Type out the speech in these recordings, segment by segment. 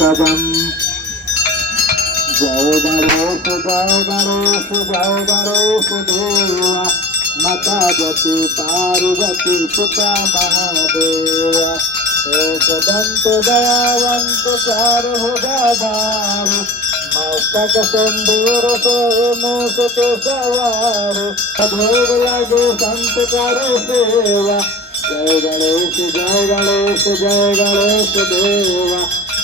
पदम जय गणेश देवा माता जति पार्वती पिता महादेवा एक दंत दयावंत चार भुजाधार मस्तक सिंदूर से मूस के सवार भोग लगे संत करे सेवा जय गणेश देवा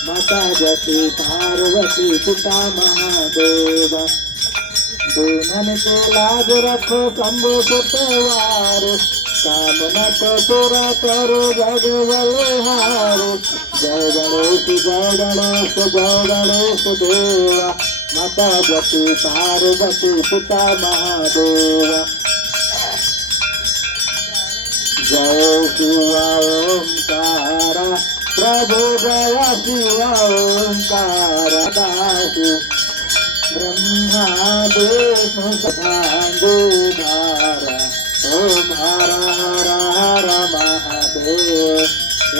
माता जति पार्वती पिता महादेवा दुनन के लाज रखो शंभु सुतवार कामना पूरा करो जग बलिहार जय गणेश देवा माता जति पार्वती पिता महादेवा जय शिवा ओंकारा प्रभु जय शिवा ओंकारा दासु ब्रह्मादेव सदांगुधारा ओम हर हर हर महादेव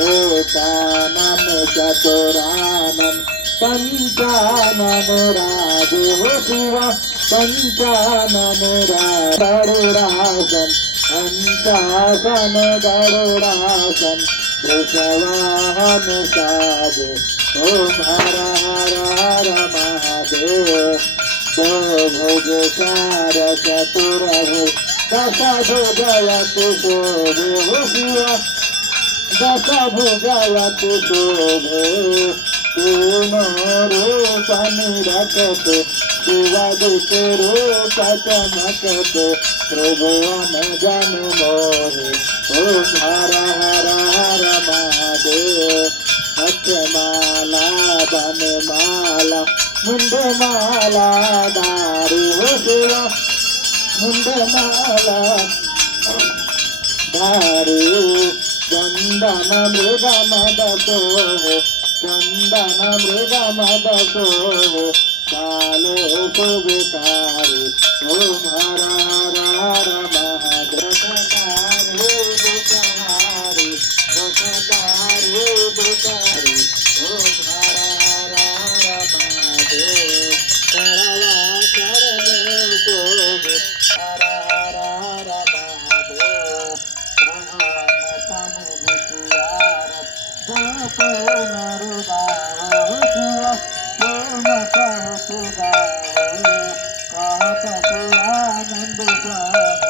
एकानन चतुरानन पंचानन राजो शिवा पंचानन गरुडासन अंशासन गरुडासन वृषवाहन साधु ओम हर हर हर महादेव भुज चार चतुर्भुज दश भुजयतु शोभे शिवा दश भुजयतु शोभे पूर्ण रूप निरखतु शिवदूत रूप चमकतु त्रिभुवन जन मोहे ओम हर हर हर महादेव हस्तमाला बनमाला मुंडमाला दारू शिवा मुंडमाला दारू चंदन मृग मदको चंदन मृग मदको कालो सुविकारी ओम हर हर हर महादेव दुकारी ओम हर हर हर महादेव करवा चरण शोभ हर हर हर महादेव समुद्यार जपो नरुदाओ शिवा ओम कहतुदाओ कहत आनंद स्वामी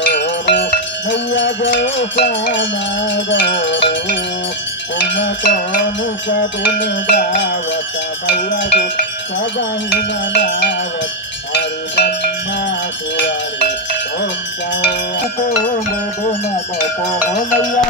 भगत भैया जय श्यामा गौरी तुम कौन सदिन गावत मैया जो सदाही मनावत हरि ब्रह्मा कुंवरी ओम जय को मधुमत को मैया